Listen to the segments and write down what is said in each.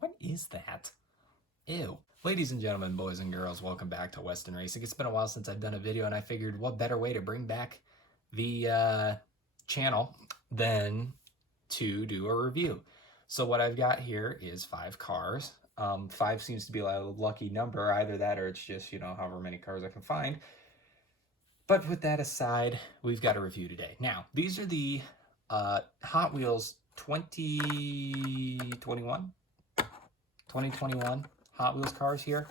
What is that? Ew. Ladies and gentlemen, boys and girls, welcome back to Weston Racing. It's been a while since I've done a video, and I figured what better way to bring back the channel than to do a review. So what I've got here is 5 cars. 5 seems to be a lucky number, either that or it's just, however many cars I can find. But with that aside, we've got a review today. Now, these are the Hot Wheels 2021 Hot Wheels cars here.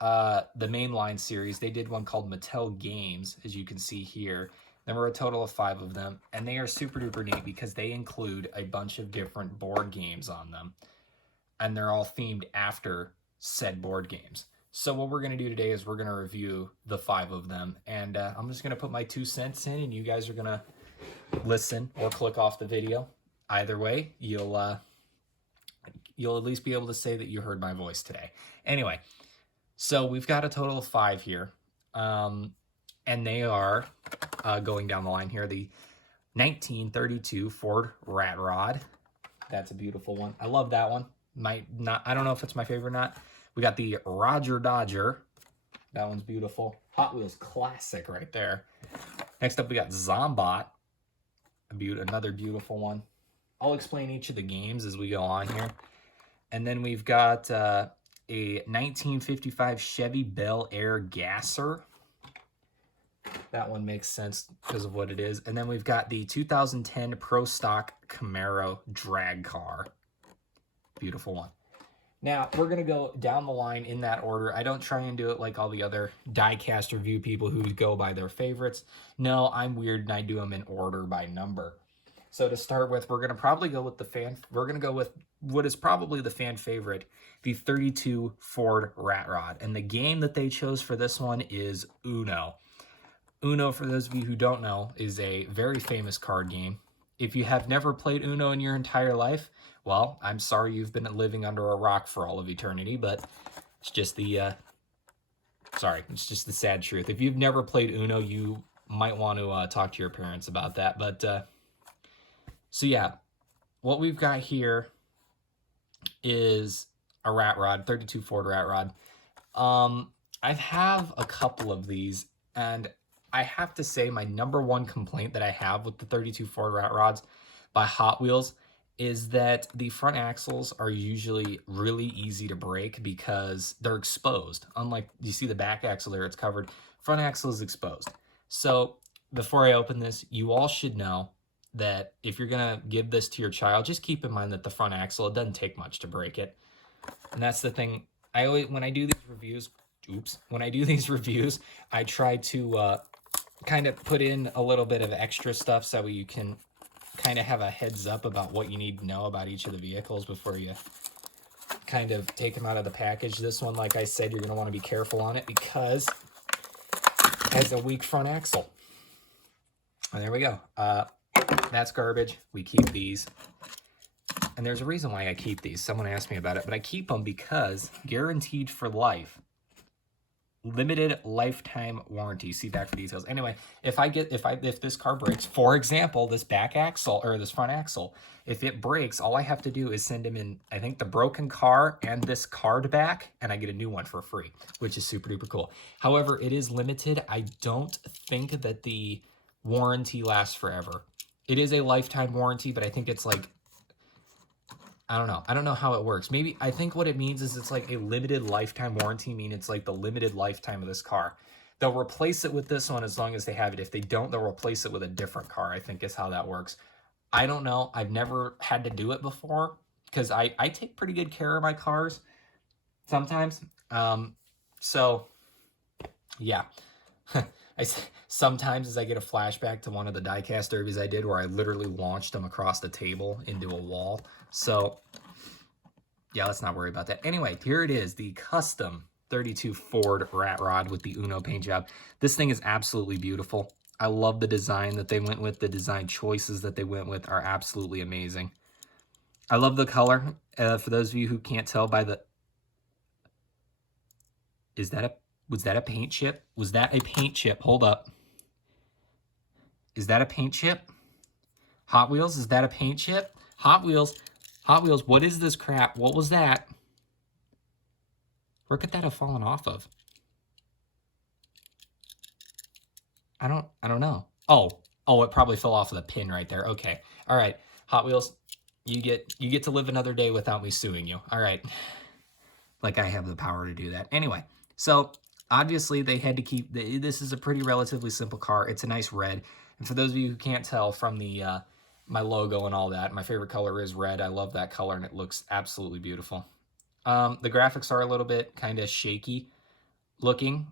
The mainline series, they did one called Mattel Games, as you can see here. There were a total of 5 of them, and they are super duper neat because they include a bunch of different board games on them, and they're all themed after said board games. So what we're going to do today is we're going to review the 5 of them, and I'm just going to put my 2 cents in, and you guys are going to listen or click off the video. Either way, you'll at least be able to say that you heard my voice today. Anyway, so we've got a total of 5 here, and they are going down the line here. The 1932 Ford Rat Rod. That's a beautiful one. I love that one. I don't know if it's my favorite or not. We got the Roger Dodger. That one's beautiful. Hot Wheels classic right there. Next up, we got Zombot. Another beautiful one. I'll explain each of the games as we go on here. And then we've got a 1955 Chevy Bel Air Gasser. That one makes sense because of what it is. And then we've got the 2010 Pro Stock Camaro drag car. Beautiful one. Now, we're going to go down the line in that order. I don't try and do it like all the other diecast review people who go by their favorites. No, I'm weird and I do them in order by number. So to start with, we're going to probably go with we're going to go with what is probably the fan favorite, the 32 Ford Rat Rod. And the game that they chose for this one is Uno. Uno, for those of you who don't know, is a very famous card game. If you have never played Uno in your entire life, well, I'm sorry you've been living under a rock for all of eternity, but it's just the, it's just the sad truth. If you've never played Uno, you might want to talk to your parents about that. But, so yeah, what we've got here is a Rat Rod, 32 Ford Rat Rod. I have a couple of these, and I have to say my number one complaint that I have with the 32 Ford Rat Rods by Hot Wheels is that the front axles are usually really easy to break because they're exposed. Unlike, you see the back axle there, it's covered. Front axle is exposed. So before I open this, you all should know that if you're going to give this to your child, just keep in mind that the front axle, it doesn't take much to break it. And that's the thing. When I do these reviews, I try to kind of put in a little bit of extra stuff so you can kind of have a heads up about what you need to know about each of the vehicles before you kind of take them out of the package. This one, like I said, you're going to want to be careful on it because it has a weak front axle. And there we go. That's garbage. We keep these. And there's a reason why I keep these. Someone asked me about it, but I keep them because guaranteed for life. Limited lifetime warranty. See back for details. Anyway, if this car breaks, for example, this back axle or this front axle, if it breaks, all I have to do is send him in, I think, the broken car and this card back, and I get a new one for free, which is super duper cool. However, it is limited. I don't think that the warranty lasts forever. It is a lifetime warranty, but I think it's like, I don't know. I don't know how it works. Maybe, I think what it means is it's like a limited lifetime warranty, meaning it's like the limited lifetime of this car. They'll replace it with this one as long as they have it. If they don't, they'll replace it with a different car, I think is how that works. I don't know. I've never had to do it before because I take pretty good care of my cars sometimes. So, yeah. Sometimes as I get a flashback to one of the diecast derbies I did where I literally launched them across the table into a wall. So, yeah, let's not worry about that. Anyway, here it is, the custom 32 Ford Rat Rod with the Uno paint job. This thing is absolutely beautiful. I love the design that they went with. The design choices that they went with are absolutely amazing. I love the color. For those of you who can't tell by the... Was that a paint chip? Was that a paint chip? Hold up. Is that a paint chip? Hot Wheels, is that a paint chip? Hot Wheels, Hot Wheels, what is this crap? What was that? Where could that have fallen off of? I don't know. Oh, it probably fell off of the pin right there. Okay. All right. Hot Wheels, you get to live another day without me suing you. All right. Like I have the power to do that. Anyway, so obviously they had to keep, this is a pretty relatively simple car. It's a nice red. And for those of you who can't tell from the my logo and all that, my favorite color is red. I love that color and it looks absolutely beautiful. The graphics are a little bit kind of shaky looking.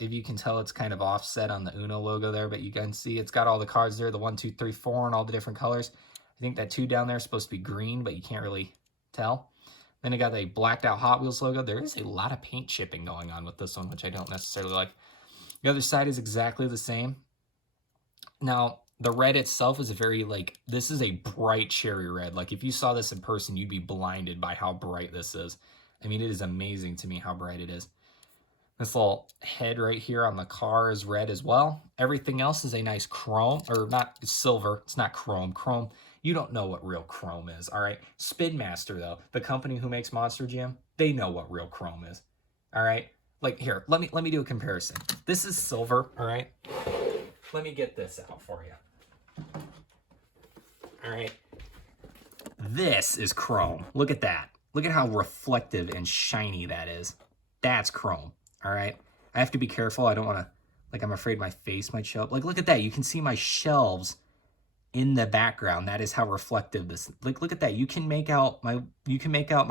If you can tell, it's kind of offset on the Uno logo there, but you can see it's got all the cards there, the 1, 2, 3, 4, and all the different colors. I think that 2 down there is supposed to be green, but you can't really tell. Then it got a blacked out Hot Wheels logo. There is a lot of paint chipping going on with this one, which I don't necessarily like. The other side is exactly the same. Now, the red itself is a very, like, this is a bright cherry red. Like, if you saw this in person, you'd be blinded by how bright this is. I mean, it is amazing to me how bright it is. This little head right here on the car is red as well. Everything else is a nice chrome, or not silver. It's not chrome. Chrome, you don't know what real chrome is, all right? Spin Master, though, the company who makes Monster Jam, they know what real chrome is, all right? Like, here, let me do a comparison. This is silver, all right? Let me get this out for you. All right. This is chrome. Look at that. Look at how reflective and shiny that is. That's chrome. All right. I have to be careful. I don't want to, like, I'm afraid my face might show up. Like, look at that. You can see my shelves in the background. That is how reflective this, like, look at that. You can make out my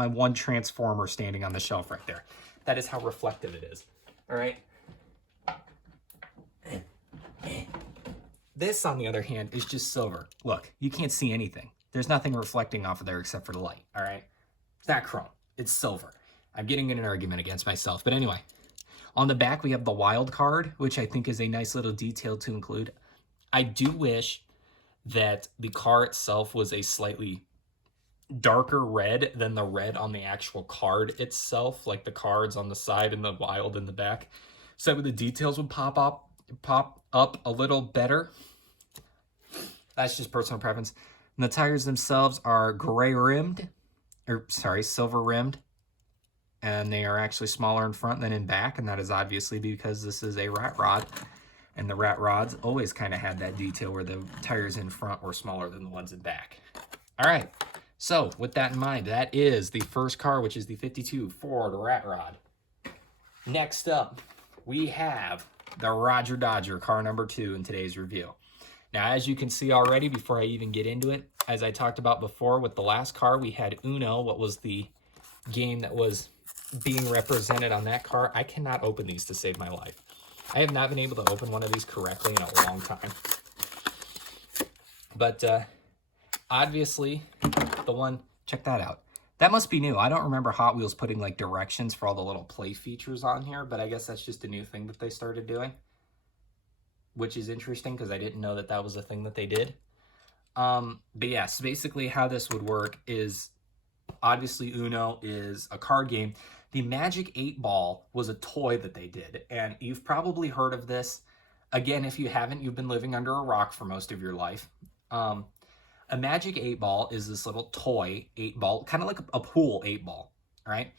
one transformer standing on the shelf right there. That is how reflective it is. All right. This, on the other hand, is just silver. Look, you can't see anything. There's nothing reflecting off of there except for the light. All right. It's not chrome. It's silver. I'm getting in an argument against myself. But anyway. On the back, we have the wild card, which I think is a nice little detail to include. I do wish that the car itself was a slightly darker red than the red on the actual card itself, like the cards on the side and the wild in the back. So the details would pop up a little better. That's just personal preference. And the tires themselves are silver rimmed. And they are actually smaller in front than in back, and that is obviously because this is a rat rod. And the rat rods always kind of had that detail where the tires in front were smaller than the ones in back. All right, so with that in mind, that is the first car, which is the 52 Ford Rat Rod. Next up, we have the Roger Dodger, car number 2 in today's review. Now, as you can see already, before I even get into it, as I talked about before with the last car, we had Uno, what was the game that was being represented on that car. I cannot open these to save my life. I have not been able to open one of these correctly in a long time. But obviously, the one, check that out. That must be new. I don't remember Hot Wheels putting like directions for all the little play features on here, but I guess that's just a new thing that they started doing, which is interesting because I didn't know that that was a thing that they did. But yeah, so basically how this would work is, obviously Uno is a card game. The Magic 8 Ball was a toy that they did, and you've probably heard of this. Again, if you haven't, you've been living under a rock for most of your life. A Magic 8 Ball is this little toy 8 ball, kind of like a pool 8 ball, right?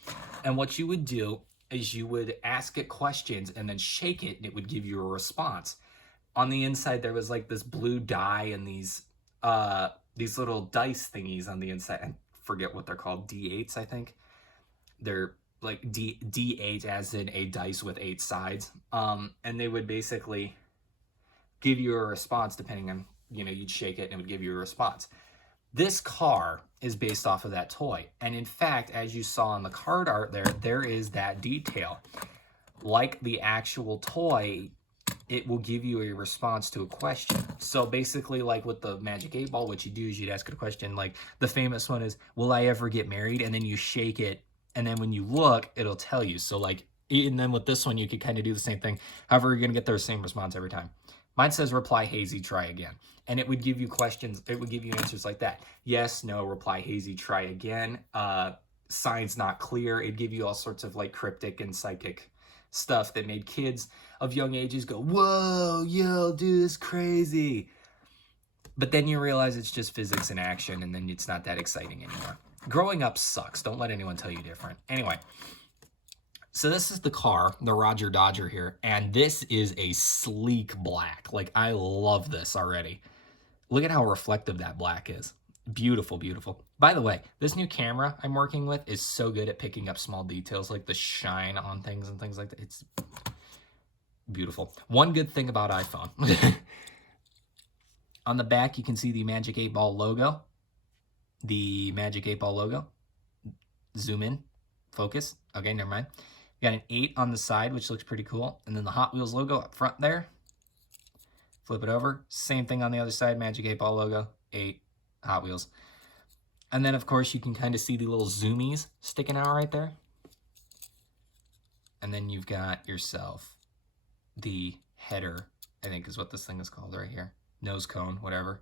And what you would do is you would ask it questions and then shake it, and it would give you a response. On the inside, there was like this blue dye and these little dice thingies on the inside. I forget what they're called, D8s, I think. They're like D8 as in a dice with 8 sides. And they would basically give you a response depending on, you'd shake it and it would give you a response. This car is based off of that toy. And in fact, as you saw on the card art there is that detail. Like the actual toy, it will give you a response to a question. So basically, like with the Magic 8 Ball, what you do is you'd ask it a question. Like the famous one is, will I ever get married? And then you shake it. And then when you look, it'll tell you. So like, and then with this one, you could kind of do the same thing. However, you're going to get the same response every time. Mine says reply hazy, try again. And it would give you questions. It would give you answers like that. Yes, no, reply hazy, try again. Signs not clear. It'd give you all sorts of like cryptic and psychic stuff that made kids of young ages go, whoa, yo, dude, this is crazy. But then you realize it's just physics in action, and then it's not that exciting anymore. Growing up sucks. Don't let anyone tell you different. Anyway, so this is the car, the Roger Dodger here, and this is a sleek black. Like, I love this already. Look at how reflective that black is. Beautiful, beautiful. By the way, this new camera I'm working with is so good at picking up small details, like the shine on things and things like that. It's beautiful. One good thing about iPhone. On the back, you can see the Magic 8 Ball logo. The Magic 8 Ball logo. Zoom in. Focus. Okay, never mind. We got an 8 on the side, which looks pretty cool. And then the Hot Wheels logo up front there. Flip it over. Same thing on the other side. Magic 8 Ball logo. 8. Hot Wheels. And then, of course, you can kind of see the little zoomies sticking out right there. And then you've got yourself the header, I think is what this thing is called right here. Nose cone, whatever.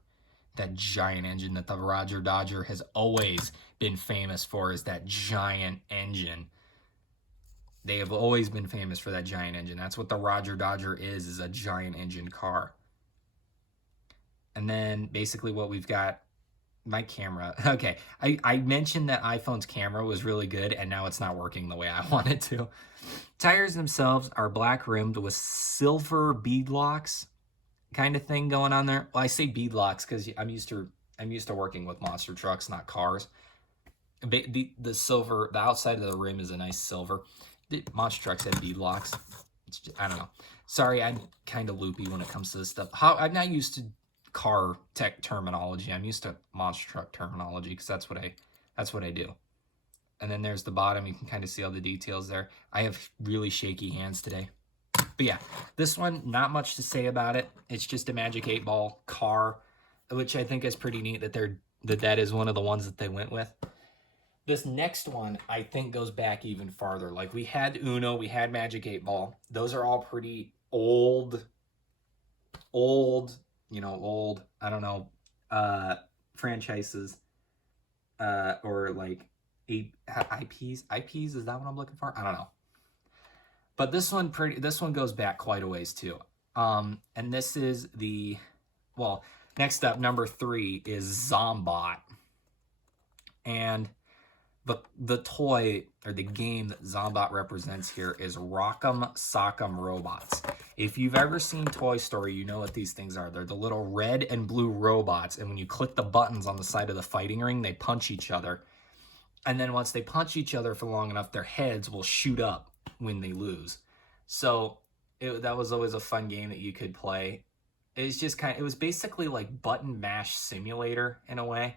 That giant engine that the Roger Dodger has always been famous for, is that giant engine. They have always been famous for that giant engine. That's what the Roger Dodger is a giant engine car. And then basically what we've got, my camera. Okay, I mentioned that iPhone's camera was really good, and now it's not working the way I wanted to. Tires themselves are black rimmed with silver beadlocks kind of thing going on there. Well, I say beadlocks because I'm used to working with monster trucks, not cars. The silver, the outside of the rim is a nice silver. The monster trucks have beadlocks. I don't know. Sorry, I'm kind of loopy when it comes to this stuff. I'm not used to car tech terminology. I'm used to monster truck terminology because that's what I do. And then there's the bottom. You can kind of see all the details there. I have really shaky hands today. But yeah, this one, not much to say about it. It's just a Magic 8 Ball car, which I think is pretty neat that is one of the ones that they went with. This next one, I think, goes back even farther. Like, we had Uno, we had Magic 8 Ball. Those are all pretty old, I don't know, franchises, or like IPs. IPs, is that what I'm looking for? I don't know. But this one goes back quite a ways too. And this is next up, number 3 is Zombot. And the toy or the game that Zombot represents here is Rock'em Sock'em Robots. If you've ever seen Toy Story, you know what these things are. They're the little red and blue robots, and when you click the buttons on the side of the fighting ring, they punch each other. And then once they punch each other for long enough, their heads will shoot up when they lose. So that was always a fun game that you could play. It was basically like button mash simulator in a way.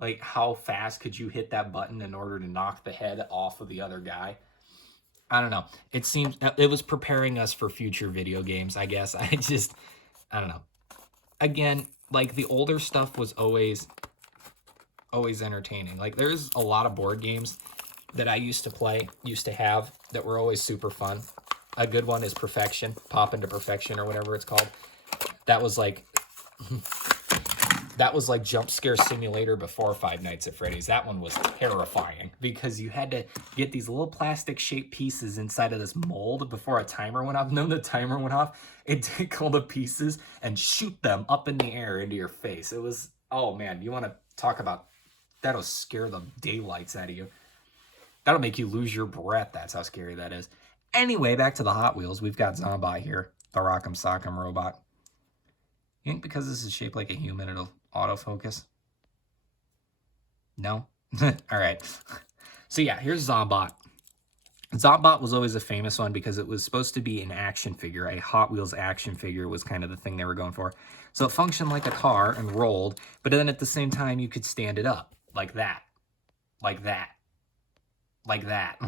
Like, how fast could you hit that button in order to knock the head off of the other guy? I don't know. It seems it was preparing us for future video games, I guess. I don't know. Again, like, the older stuff was always entertaining. Like, there's a lot of board games that I used to have that were always super fun. A good one is Perfection, Pop into Perfection, or whatever it's called. That was like Jump Scare Simulator before Five Nights at Freddy's. That one was terrifying because you had to get these little plastic shaped pieces inside of this mold before a timer went off. And then the timer went off, it'd take all the pieces and shoot them up in the air into your face. It was, oh man, you want to talk about, that'll scare the daylights out of you. That'll make you lose your breath. That's how scary that is. Anyway, back to the Hot Wheels. We've got Zombot here, the Rock'em Sock'em robot. You think because this is shaped like a human, it'll autofocus? No? All right. So yeah, here's Zombot. Zombot was always a famous one because it was supposed to be an action figure. A Hot Wheels action figure was kind of the thing they were going for. So it functioned like a car and rolled, but then at the same time, you could stand it up like that, like that, like that.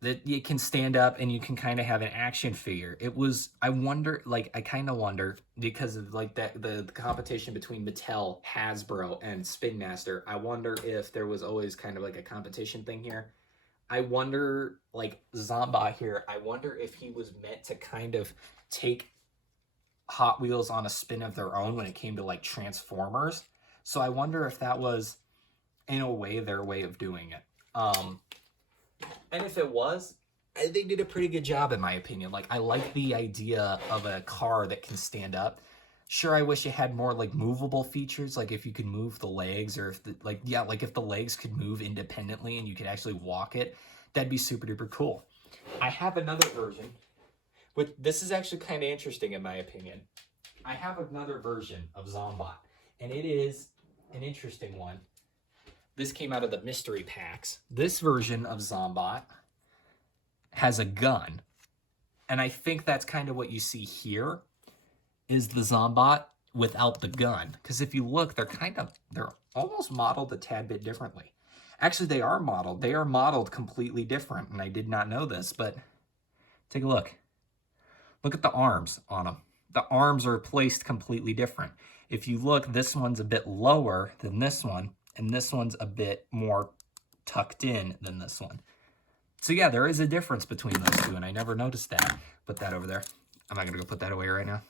That you can stand up and you can kind of have an action figure. It was, I kind of wonder because of like the competition between Mattel, Hasbro, and Spin Master. I wonder if there was always kind of like a competition thing here. I wonder, like Zombot here, I wonder if he was meant to kind of take Hot Wheels on a spin of their own when it came to like Transformers. So I wonder if that was, in a way, their way of doing it. And if it was, they did a pretty good job, in my opinion. Like, I like the idea of a car that can stand up. Sure, I wish it had more like movable features, like if you could move the legs, or if the, like, yeah, like if the legs could move independently and you could actually walk it, that'd be super duper cool. I have another version, which this is actually kind of interesting in my opinion. I have another version of Zombot, and it is an interesting one. This came out of the mystery packs. This version of Zombot has a gun, and I think that's kind of what you see here is the Zombot without the gun. Because if you look, they're almost modeled a tad bit differently. Actually, they are modeled. They are modeled completely different, and I did not know this, but take a look. Look at the arms on them. The arms are placed completely different. If you look, this one's a bit lower than this one, and this one's a bit more tucked in than this one. So yeah, there is a difference between those two, and I never noticed that. Put that over there. I'm not gonna go put that away right now.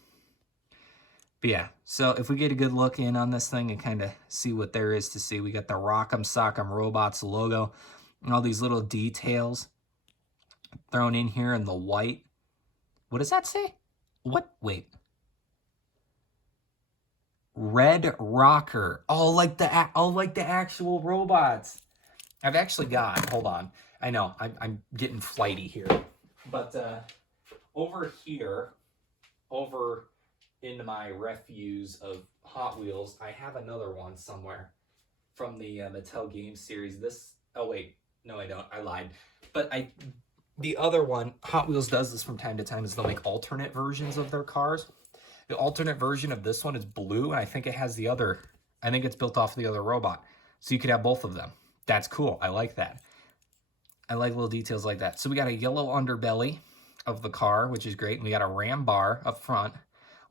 But yeah, so if we get a good look in on this thing and kind of see what there is to see, we got the Rock'em Sock'em Robots logo and all these little details thrown in here in the white. What does that say? What? Wait. Red Rocker. Oh, like the actual robots. I've actually got, hold on. I know, I'm getting flighty here. But over here, over in my refuse of Hot Wheels, I have another one somewhere from the Mattel Games series. Oh wait, no I don't, I lied. But the other one, Hot Wheels does this from time to time, is they'll make alternate versions of their cars. The alternate version of this one is blue, and I think it has I think it's built off the other robot. So you could have both of them. That's cool, I like that. I like little details like that. So we got a yellow underbelly of the car, which is great. And we got a ram bar up front.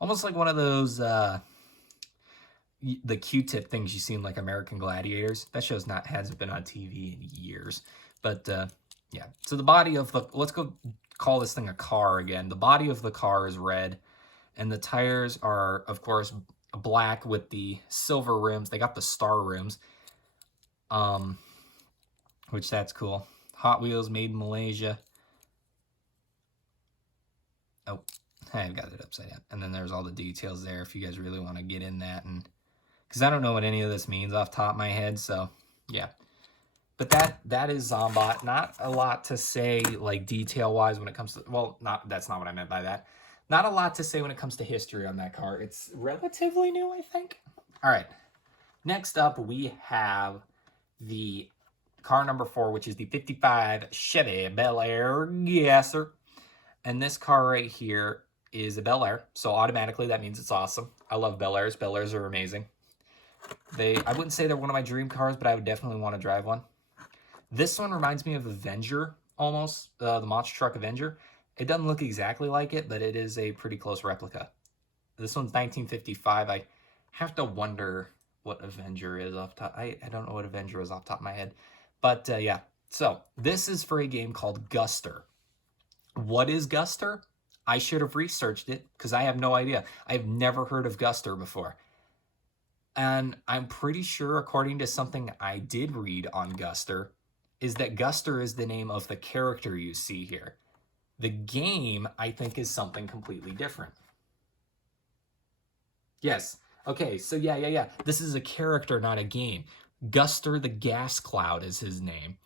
Almost like one of those, the Q-tip things you see in like American Gladiators. That show's hasn't been on TV in years. But yeah, so the body of let's go call this thing a car again. The body of the car is red. And the tires are, of course, black with the silver rims. They got the star rims, which that's cool. Hot Wheels made in Malaysia. Oh, I've got it upside down. And then there's all the details there if you guys really want to get in that. And because I don't know what any of this means off the top of my head, so yeah. But that is Zombot. Not a lot to say like detail-wise when it comes to, well, that's not what I meant by that. Not a lot to say when it comes to history on that car. It's relatively new, I think. All right. Next up, we have the car number 4, which is the 55 Chevy Bel Air Gasser. And this car right here is a Bel Air, so automatically that means it's awesome. I love Bel Airs. Bel Airs are amazing. I wouldn't say they're one of my dream cars, but I would definitely want to drive one. This one reminds me of Avenger, almost, the monster truck Avenger. It doesn't look exactly like it, but it is a pretty close replica. This one's 1955. I have to wonder what Avenger is off top. I don't know what Avenger is off the top of my head. But yeah, so this is for a game called Guster. What is Guster? I should have researched it because I have no idea. I've never heard of Guster before. And I'm pretty sure, according to something I did read on Guster, is that Guster is the name of the character you see here. The game, I think, is something completely different. Yes. Okay, so yeah. This is a character, not a game. Guster the Gas Cloud is his name.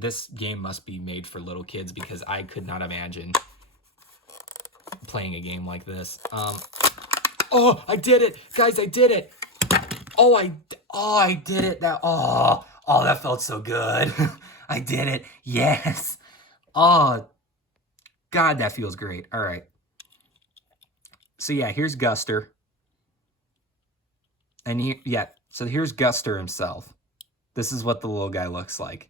This game must be made for little kids because I could not imagine playing a game like this. Oh, I did it! Guys, I did it! Oh, I did it! Oh, that felt so good. I did it. Yes. Oh, God, that feels great. All right. So yeah, here's Guster. And so here's Guster himself. This is what the little guy looks like.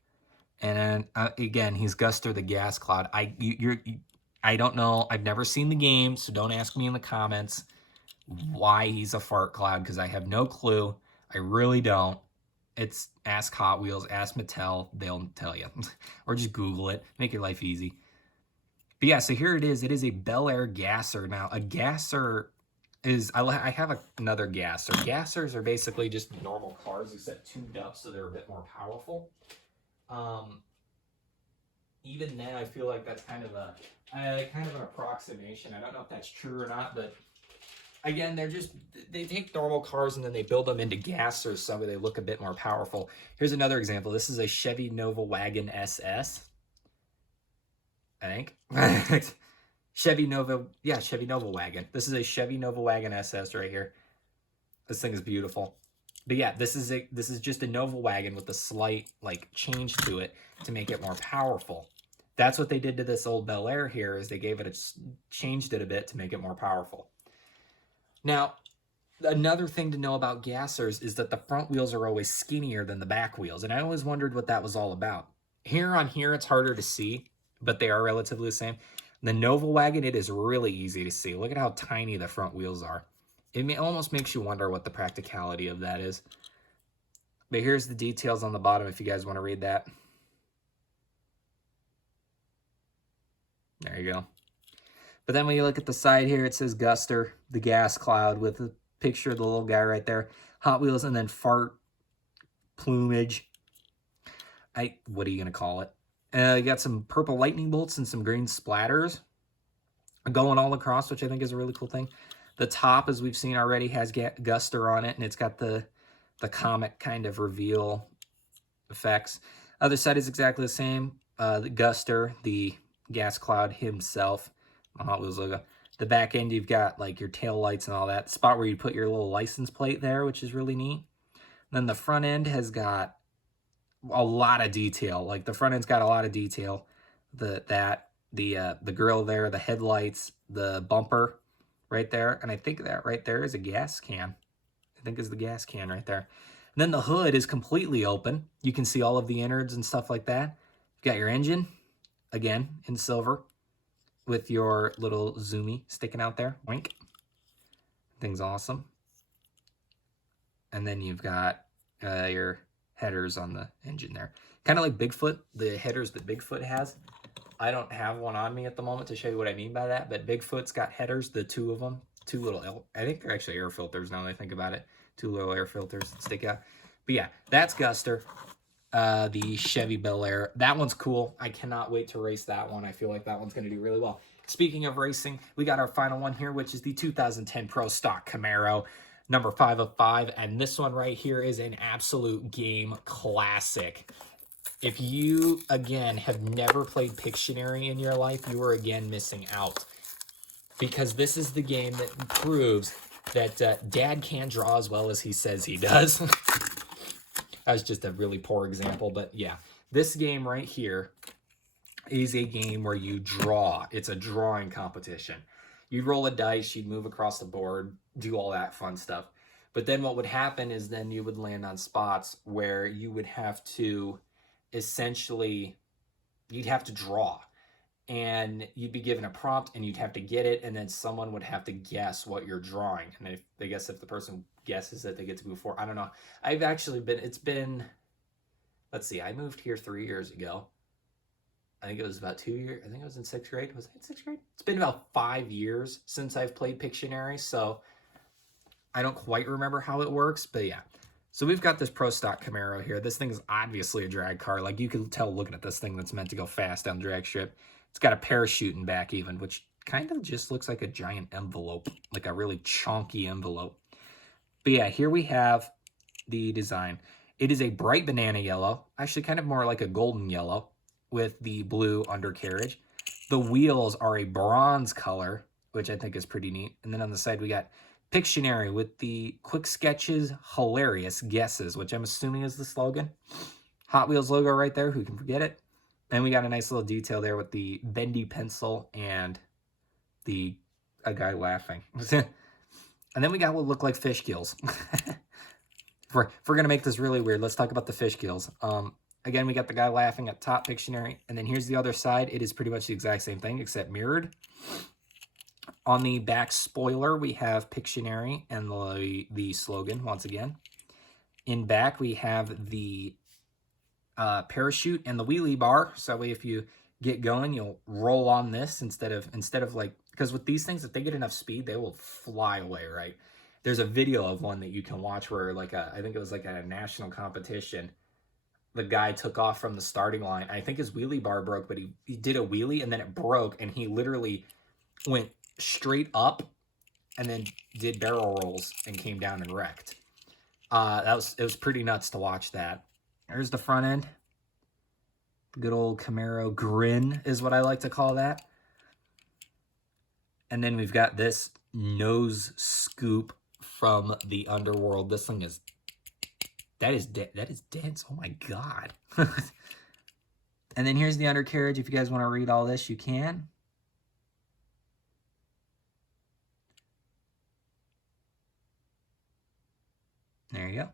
And again, he's Guster the Gas Cloud. I don't know. I've never seen the game, so don't ask me in the comments why he's a fart cloud, because I have no clue. I really don't. It's ask Hot Wheels, ask Mattel. They'll tell you. Or just Google it. Make your life easy. But yeah, so here it is. It is a Bel Air Gasser. Now, a Gasser is... I have another Gasser. Gassers are basically just normal cars, except tuned up, so they're a bit more powerful. Even then, I feel like that's kind of an approximation. I don't know if that's true or not, but Again, they take normal cars and then they build them into gassers so they look a bit more powerful. Here's another example. This is a Chevy Nova Wagon SS, I think. Chevy Nova Wagon. This is a Chevy Nova Wagon SS right here. This thing is beautiful. But yeah, this is just a Nova Wagon with a slight like change to it to make it more powerful. That's what they did to this old Bel Air here, is they changed it a bit to make it more powerful. Now, another thing to know about gassers is that the front wheels are always skinnier than the back wheels, and I always wondered what that was all about. Here, it's harder to see, but they are relatively the same. The Nova Wagon, it is really easy to see. Look at how tiny the front wheels are. It almost makes you wonder what the practicality of that is. But here's the details on the bottom if you guys want to read that. There you go. But then when you look at the side here, it says Guster, the gas cloud, with a picture of the little guy right there. Hot Wheels, and then fart plumage. What are you going to call it? You got some purple lightning bolts and some green splatters going all across, which I think is a really cool thing. The top, as we've seen already, has Guster on it, and it's got the comic kind of reveal effects. Other side is exactly the same. The Guster, the gas cloud himself, the Hot Wheels logo. The back end, you've got like your tail lights and all that. The spot where you put your little license plate there, which is really neat. Then the front end has got a lot of detail. Like the front end's got a lot of detail. The grill there, the headlights, the bumper right there, and I think that right there is a gas can. I think is the gas can right there. And then the hood is completely open. You can see all of the innards and stuff like that. You've got your engine, again, in silver, with your little zoomie sticking out there. Wink. Thing's awesome. And then you've got your headers on the engine there. Kind of like Bigfoot, the headers that Bigfoot has. I don't have one on me at the moment to show you what I mean by that, but Bigfoot's got headers, the two of them. Two little, I think they're actually air filters now that I think about it. Two little air filters that stick out. But yeah, that's Guster. The Chevy Bel Air. That one's cool. I cannot wait to race that one. I feel like that one's going to do really well. Speaking of racing, we got our final one here, which is the 2010 Pro Stock Camaro, number 5 of 5. And this one right here is an absolute game classic. If you, again, have never played Pictionary in your life, you are, again, missing out. Because this is the game that proves that Dad can draw as well as he says he does. That was just a really poor example, but yeah. This game right here is a game where you draw. It's a drawing competition. You'd roll a dice, you'd move across the board, do all that fun stuff. But then what would happen is then you would land on spots where you would have to essentially, you'd have to draw. And you'd be given a prompt and you'd have to get it, and then someone would have to guess what you're drawing. And if the person guesses it, they get to move forward. I don't know. I've actually been, let's see, I moved here 3 years ago. I think it was about 2 years. I think I was in 6th grade. Was I in 6th grade? It's been about 5 years since I've played Pictionary, so I don't quite remember how it works, but yeah. So we've got this Pro Stock Camaro here. This thing is obviously a drag car. Like you can tell looking at this thing that's meant to go fast down the drag strip. It's got a parachute in back even, which kind of just looks like a giant envelope, like a really chunky envelope. But yeah, here we have the design. It is a bright banana yellow, actually kind of more like a golden yellow with the blue undercarriage. The wheels are a bronze color, which I think is pretty neat. And then on the side, we got Pictionary with the quick sketches, hilarious guesses, which I'm assuming is the slogan. Hot Wheels logo right there, who can forget it? And we got a nice little detail there with the bendy pencil and a guy laughing. And then we got what look like fish gills. if we're going to make this really weird, let's talk about the fish gills. Again, we got the guy laughing at top, Pictionary. And then here's the other side. It is pretty much the exact same thing, except mirrored. On the back spoiler, we have Pictionary and the slogan once again. In back, we have the parachute and the wheelie bar. So that way, if you get going, you'll roll on this instead of like, because with these things, if they get enough speed, they will fly away, right? There's a video of one that you can watch where I think it was like at a national competition. The guy took off from the starting line. I think his wheelie bar broke, but he did a wheelie and then it broke and he literally went straight up and then did barrel rolls and came down and wrecked. It was pretty nuts to watch that. There's the front end. Good old Camaro grin is what I like to call that. And then we've got this nose scoop from the underworld. This thing is, that is dense. Oh my God. And then here's the undercarriage. If you guys want to read all this, you can. There you go.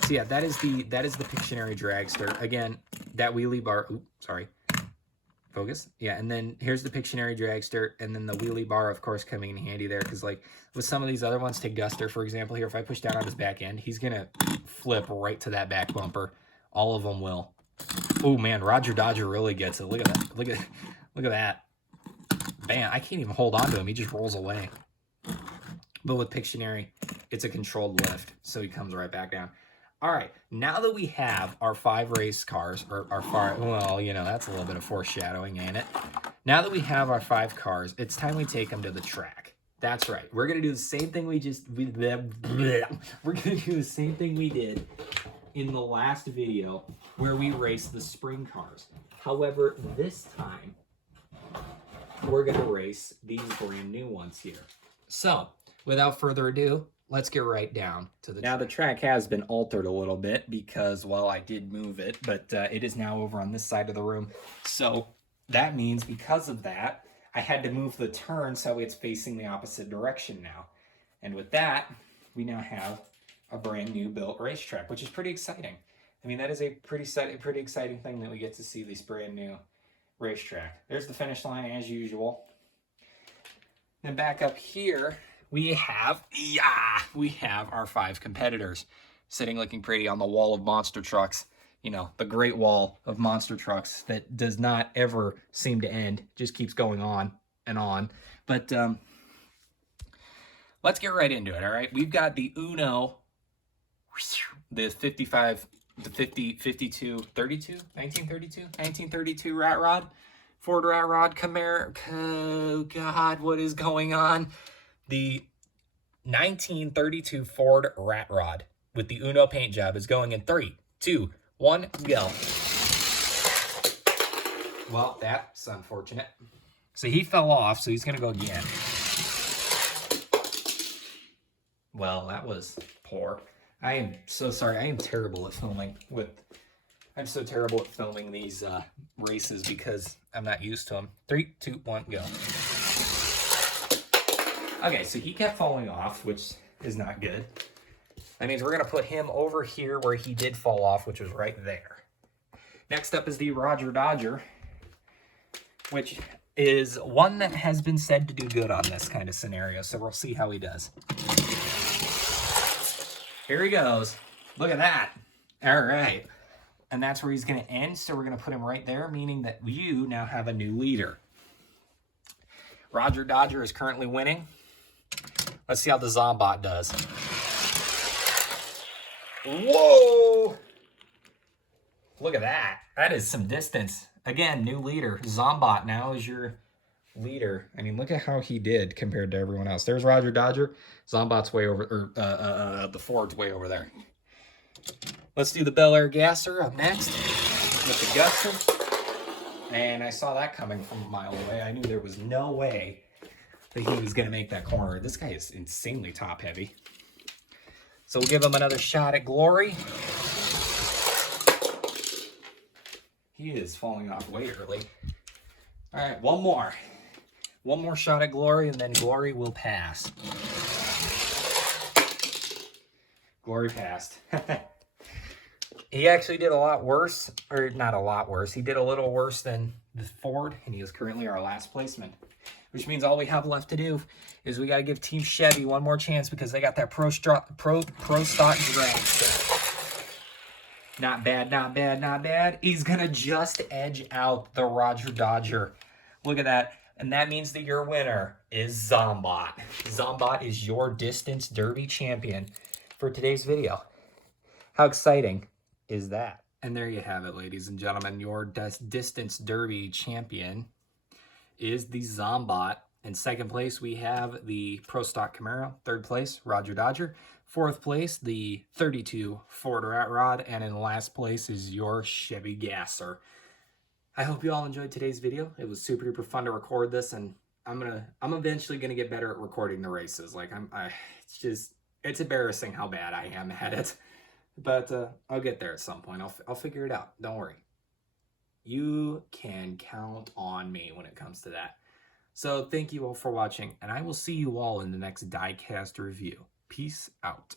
So yeah, that is the Pictionary dragster. Again, that wheelie bar. Oops, sorry. Focus. Yeah, and then here's the Pictionary dragster, and then the wheelie bar, of course, coming in handy there, because like with some of these other ones, take Duster for example. Here, if I push down on his back end, he's gonna flip right to that back bumper. All of them will. Oh man, Roger Dodger really gets it. Look at that. Look at that. Bam! I can't even hold on to him. He just rolls away. But with Pictionary, it's a controlled lift, so he comes right back down. All right, now that we have our 5 race cars, or our 5, well, you know, that's a little bit of foreshadowing, ain't it? Now that we have our 5 cars, it's time we take them to the track. That's right. We're going to do the same thing we're going to do the same thing we did in the last video where we raced the spring cars. However, this time, we're going to race these brand new ones here. So, without further ado, let's get right down to the track. Now, the track has been altered a little bit because, well, I did move it, but it is now over on this side of the room. So that means because of that, I had to move the turn so it's facing the opposite direction now. And with that, we now have a brand new built racetrack, which is pretty exciting. I mean, that is a pretty exciting thing that we get to see this brand new racetrack. There's the finish line as usual. Then back up here, we have our 5 competitors sitting looking pretty on the wall of monster trucks. You know, the great wall of monster trucks that does not ever seem to end. Just keeps going on and on. But let's get right into it, all right? We've got the Uno, the 55, the 50, 52, 32, 1932 Rat Rod. Ford Rat Rod Camaro. Oh, God, what is going on? The 1932 Ford Rat Rod with the Uno paint job is going in 3, 2, 1, go. Well, that's unfortunate. So he fell off, so he's going to go again. Well, that was poor. I am so sorry. I am terrible at filming I'm so terrible at filming these races because I'm not used to them. 3, 2, 1, go. Okay, so he kept falling off, which is not good. That means we're going to put him over here where he did fall off, which was right there. Next up is the Roger Dodger, which is one that has been said to do good on this kind of scenario, so we'll see how he does. Here he goes. Look at that. All right. And that's where he's going to end, so we're going to put him right there, meaning that you now have a new leader. Roger Dodger is currently winning. Let's see how the Zombot does. Whoa! Look at that. That is some distance. Again, new leader. Zombot now is your leader. I mean, look at how he did compared to everyone else. There's Roger Dodger. Zombot's way over, or the Ford's way over there. Let's do the Bel Air Gasser up next with the Gusser. And I saw that coming from a mile away. I knew there was no way that he was going to make that corner. This guy is insanely top heavy. So we'll give him another shot at glory. He is falling off way early. All right, one more. One more shot at glory, and then glory will pass. Glory passed. He actually did a lot worse, or not a lot worse. He did a little worse than the Ford, and he is currently our last placement. Which means all we have left to do is we got to give Team Chevy one more chance because they got that Pro Stock drag. Not bad, not bad, not bad. He's going to just edge out the Roger Dodger. Look at that. And that means that your winner is Zombot. Zombot is your distance derby champion for today's video. How exciting is that? And there you have it, ladies and gentlemen. Your distance derby champion is the Zombot. In second place, we have the Pro Stock Camaro. Third place, Roger Dodger. Fourth place, the 32 Ford Rat Rod. And in last place is your Chevy Gasser. I hope you all enjoyed today's video. It was super duper fun to record this, and I'm eventually gonna get better at recording the races. Like it's embarrassing how bad I am at it. But I'll get there at some point. I'll figure it out. Don't worry. You can count on me when it comes to that. So thank you all for watching, and I will see you all in the next diecast review. Peace out.